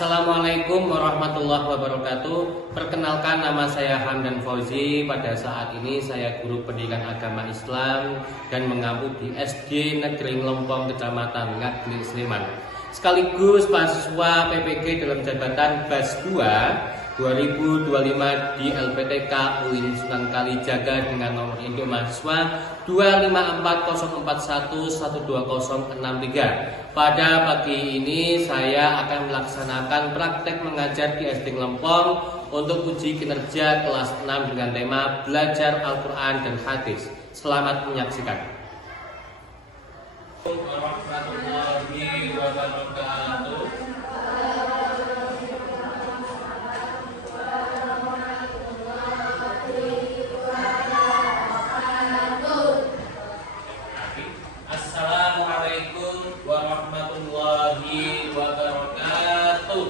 Assalamualaikum warahmatullahi wabarakatuh. Perkenalkan, nama saya Hamdan Fauzi. Pada saat ini saya guru pendidikan agama Islam dan mengabu di SD Negeri Ngelompong, Kecamatan Ngaglik, Sleman. Sekaligus mahasiswa PPG dalam jabatan BAS 2 2025 di LPTK UIN Sunan Kalijaga dengan nomor induk mahasiswa 25404112063. Pada pagi ini saya akan melaksanakan praktek mengajar di SD Ngelompong untuk uji kinerja kelas 6 dengan tema belajar Al-Quran dan Hadis. Selamat menyaksikan. Warahmatullahi wabarakatuh. Assalamualaikum warahmatullahi wabarakatuh.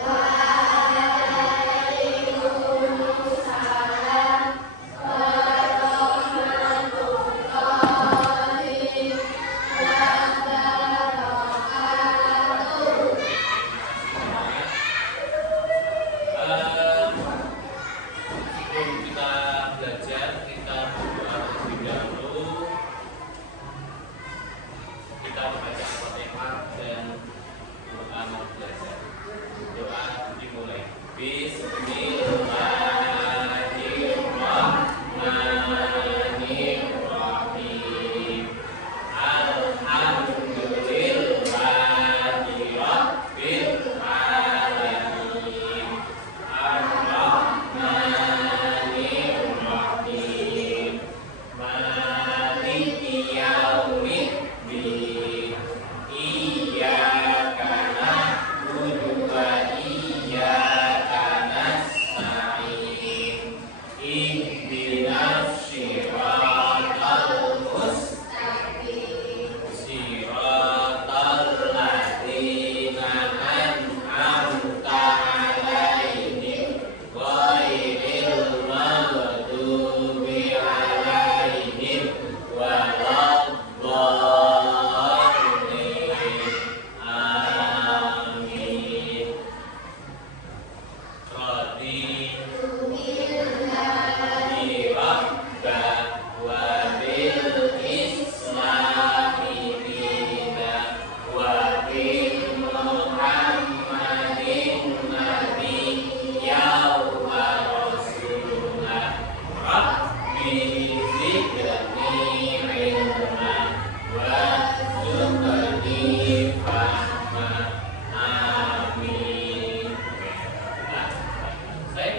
Waalaikumsalam warahmatullahi wabarakatuh. Sebelum kita belajar, kita berdoa terlebih dahulu. Kita membaca Al-Fatihah dan doa mau belajar. Doa dimulai. Bismillahirrahmanirrahim. Alhamdulillahi rabbil alamin. Ar-Rahmanirrahim. Maliki yaumiddin. Iyyaka na'budu wa iyyaka nasta'in. Ihdinas siratal mustaqim. Siratal ladzina an'amta 'alaihim ghairil maghdubi 'alaihim waladdallin. Amin. Raditu billahi rabban wa bil islami dinan wa bi Muhammadin nabiyyan wa rasulan. Rabbi zidni ilman warzuqni fahman. Amin. Baik.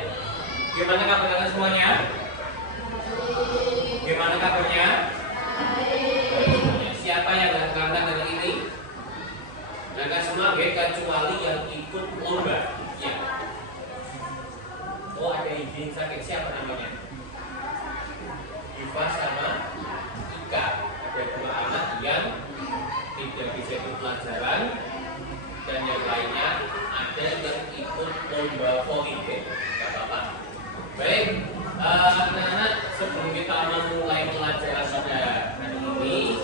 Gimana kabarnya semuanya? Gimana kabarnya? Siapa yang nggak berangkat dari ini? Berangkat semua, kecuali yang ikut lomba. Ya. Oh, ada izin sakit. Siapa namanya? Iva sama Ika. Ada dua anak yang tidak bisa ikut pelajaran, dan yang lainnya ada yang ikut lomba voli. Gak apa-apa. Baik, anak-anak, sebelum kita memulai pelajaran pada hari ini,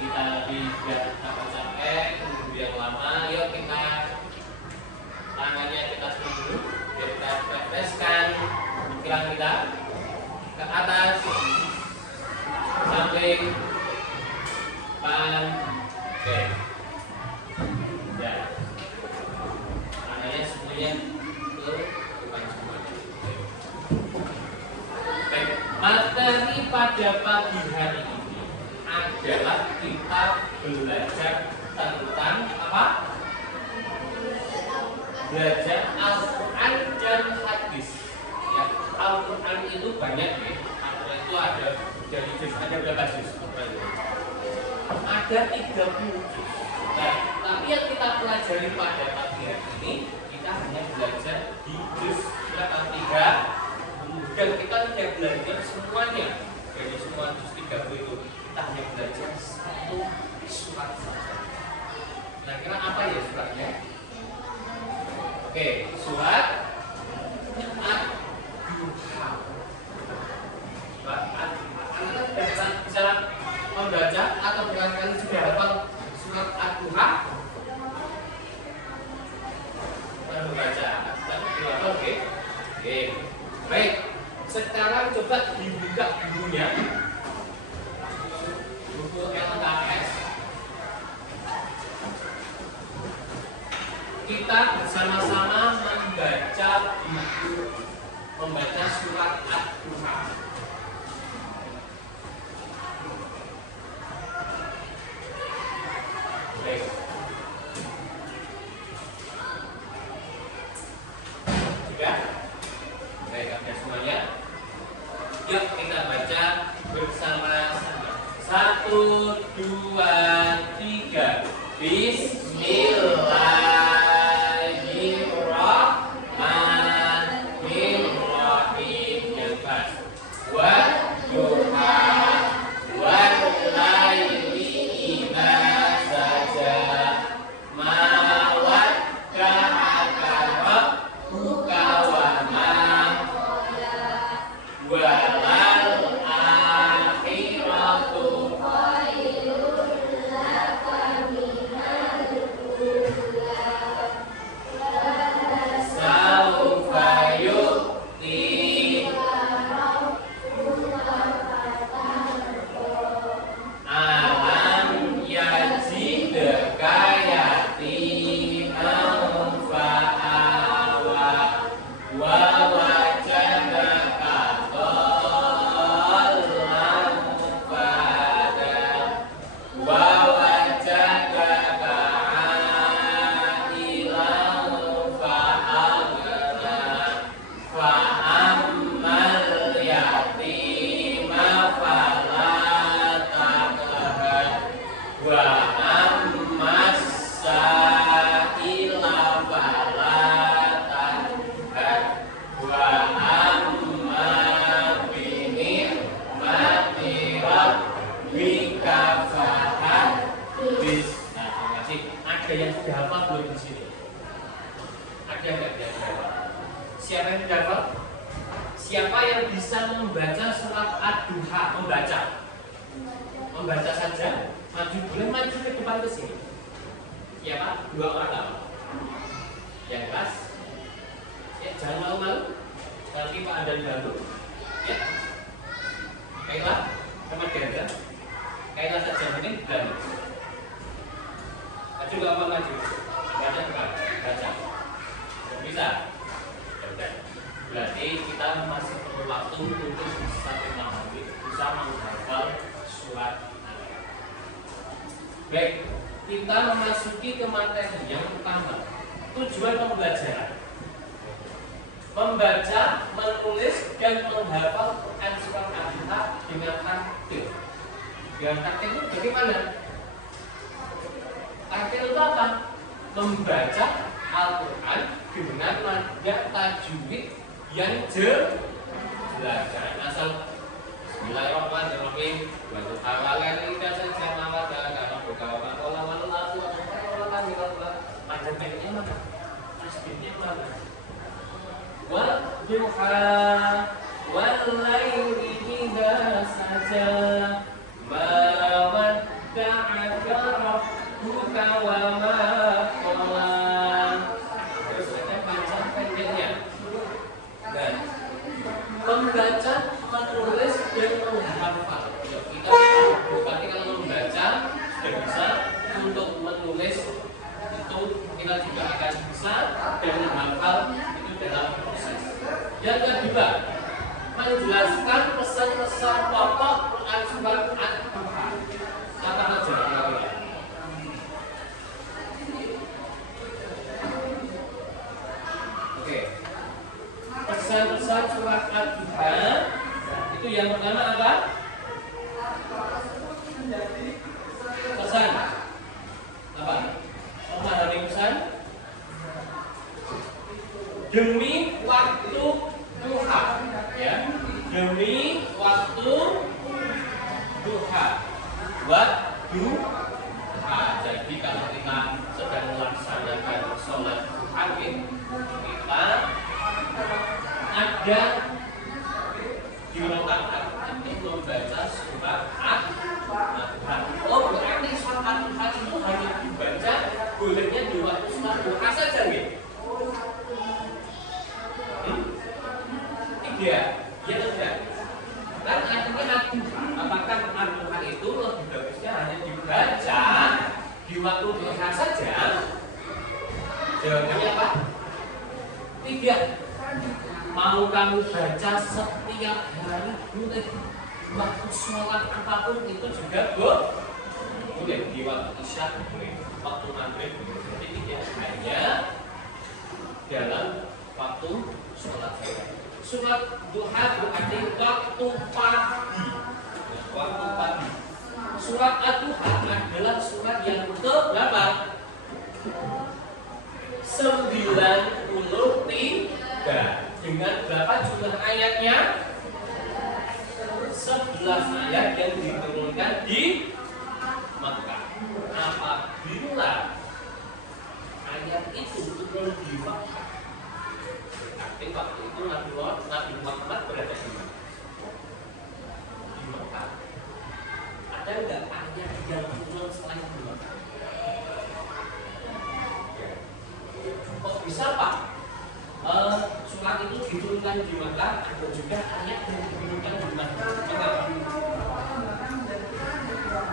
kita tidak capek-capek, menunggu yang lama. Yuk kita tangannya kita dulu, biar kita refreshkan pikiran kita ke atas, samping, depan. Oke. Ya. Tangannya semuanya ke depan semuanya. Baik, materi pada pagi hari ini adalah kita belajar tentang apa? Belajar Al-Quran dan Hadis. Ya, Al-Quran itu banyak ya. Al-Quran itu ada dari juz, ada berapa juz? Ada 30 juz. Nah, tapi yang kita pelajari pada pagi hari ini, kita hanya belajar di juz berapa? 30. Dan kita tidak belajar semuanya. Dari semua juz 30 itu, kita hanya belajar satu surat saja. Nah, kira apa ya suratnya? Oke, surat Ad-Duha. Anak-anak bisa membaca atau berkali-kali sudah hafal surat Ad-Duha? Oke, baik. Sekarang coba dibuka bukunya, buku LKS. Kita bersama-sama membaca surat Ad-Duha. Baik. Sudah? Baik, ada semuanya. Yuk kita baca bersama-sama. 1, 2, 3. Bismillahirrahmanirrahim. Yang pas. Wadduha wallaili idza saja. Ma wadda'aka rabbuka wa ma walal akhiratu saufa yu'ti alam yajidka yatiman fa'awa wa wajadaka dhallan fahada wa wajadaka a'ilan fa'aghna fa'ammal yatima fala taqhar wa ammas sa'ila fala tanhar wa amma bi ni'mati rabbika fahaddits. Nah, terima kasih. Ada yang sudah hafal belum di sini? Ada nggak yang sudah hafal? Siapa yang sudah hafal? Siapa yang bisa membaca surat Ad-Duha? Membaca saja. Boleh maju ke depan ke sini. Siapa? 2 orang tahu. Yang kelas? Ya, jangan malu-malu. Nanti Pak Andan bantu. Ya. Kaila, sama Gerda. Kaila saja ini berani. Maju nggak mau maju? Baca depan, baca. Bisa? Ya udah. Berarti kita masih perlu waktu untuk bisa memahami, bisa menghafal surat. Baik, kita memasuki ke materi yang utama. Tujuan pembelajaran: membaca, menulis, dan menghafal Quran surat Al-Duha dengan tartil. Dengan tartil itu bagaimana? Tartil itu apa? Membaca Al-Quran dengan nada tajwid yang jelas. Asal Bismillahirrahmanirrahim. Wa ta'ala kita saja mawada karena buka wa qala wa lalu wa panjang pendeknya mana? Tasbihnya mana? Wadduha wallaili idza saja ma wadda'aka rabbuka wa ma qala. Terus ada panjang pendeknya. Dan membaca, menulis, dan menghafal. Kita berarti kalau membaca sudah bisa, untuk menulis itu kita juga akan bisa, dan menghafal itu dalam proses. Yang kedua, menjelaskan pesan-pesan pokok Quran surat Ad-Duha. Kata aja ya. Oke. Pesan-pesan surat Ad-Duha itu yang pertama apa? Pesan apa? Memahami pesan demi waktu duha, ya, demi waktu duha. Duha. Jadi kalau kita sedang melaksanakan sholat duha, kita ada di rakaat untuk membaca surat Ad-Duha. Oh, berarti surat Ad-Duha itu hanya dibaca bolehnya di waktu sholat duha saja, gitu. Jawabannya apa? Tidak. Mau kamu baca setiap hari boleh, waktu sholat apapun itu juga boleh, di waktu isya boleh, waktu maghrib boleh. Jadi tidak hanya dalam waktu sholat. Sholat duha berarti waktu pagi. Waktu pagi. Surat Ad-Duha adalah surat yang ke-berapa? 93. Dengan berapa jumlah ayatnya? 11 ayat yang diturunkan di Makkah. Apabila ayat itu turun di Makkah, berarti waktu itu Nabi Muhammad berada di mana? Di Makkah. Ada enggak ayat yang turun selain di Makkah? Kok bisa Pak? Surat itu diturunkan di Makkah, ada juga ayat yang diturunkan di Makkah.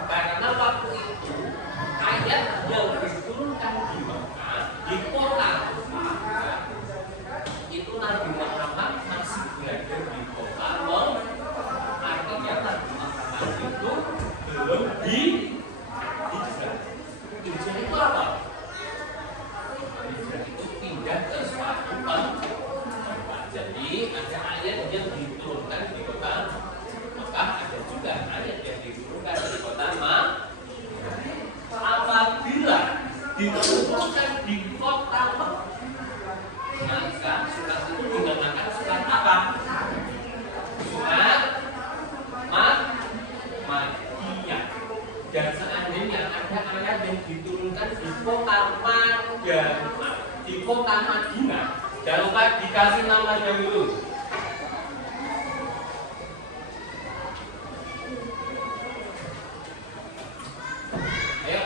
Karena waktu itu ayat yang diturunkan di Makkah di kota Makkah itu Nabi Muhammad masih berada di kota Makkah. Artinya Nabi Muhammad itu belum di hijrah. Hijrah itu apa? Hijrah itu pindah ke suatu tempat. Jadi ada ayat yang diturunkan di kota Makkah, ada juga ayat yang diturunkan di kota Makkah. Apabila diturunkan di kota Makkah, maka surat itu dinamakan surat apa? Surat Makkiyah. Dan seandainya ada ayat yang diturunkan di kota Madinah, di kota Madinah, jangan lupa dikasih nama dahulu. Ayo.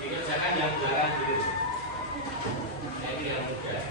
Dikerjakan yang belakang dulu. Ini yang mudah.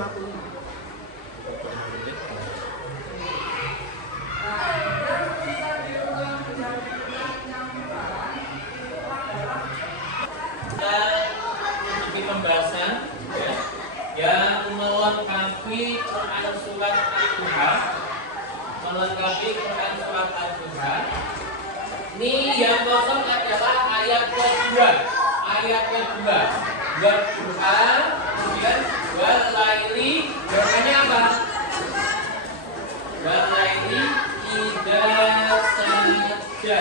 Kita pembahasan ya, yang melengkapi Quran surat Al-Duha, ini yang kosong adalah ayat kedua. Ayat kedua berdoa, kemudian walaili, doanya apa? Walaili idza saja.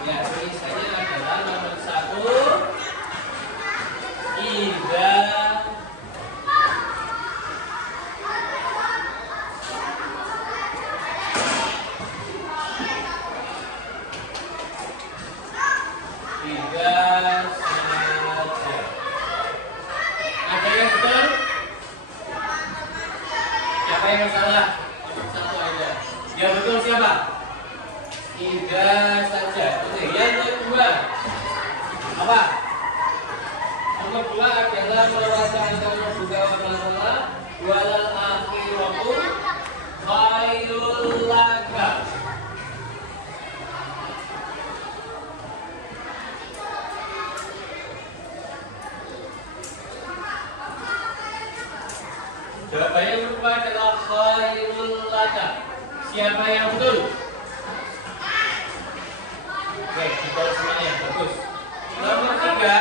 Ya, tulisannya adalah nomor 1 idza yang salah? Satu aja. Yang betul siapa? Tiga saja. Oke, yang kedua apa? Yang kedua adalah melakukan Allah juga wa walal akhiratu khairul laka. Jawabannya yang kedua adalah khairul laka. Siapa yang betul? Oke, kita semuanya bagus. Nomor 3,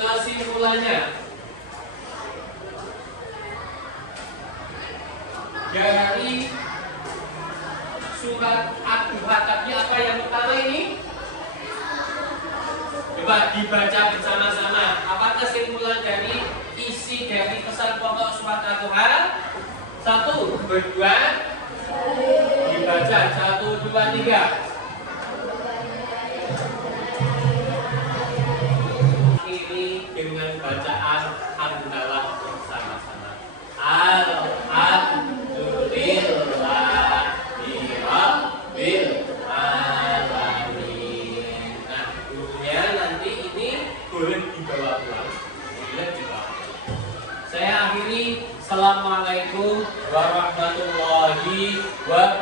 kesimpulannya dari surat Ad-Duha tadi apa yang pertama ini? Coba dibaca bersama-sama. Apa kesimpulan dari isi dari pesan pokok surat Al-Duha? 1, berdua, dibaca 1, 2, 3. Ini dengan bacaan hamdalah bersama-sama. Alhamdulillah rabbil alamin. Nah, gurunya nanti ini boleh dibawa pulang. Boleh dibawa. Saya akhiri. Assalamualaikum warahmatullahi wabarakatuh.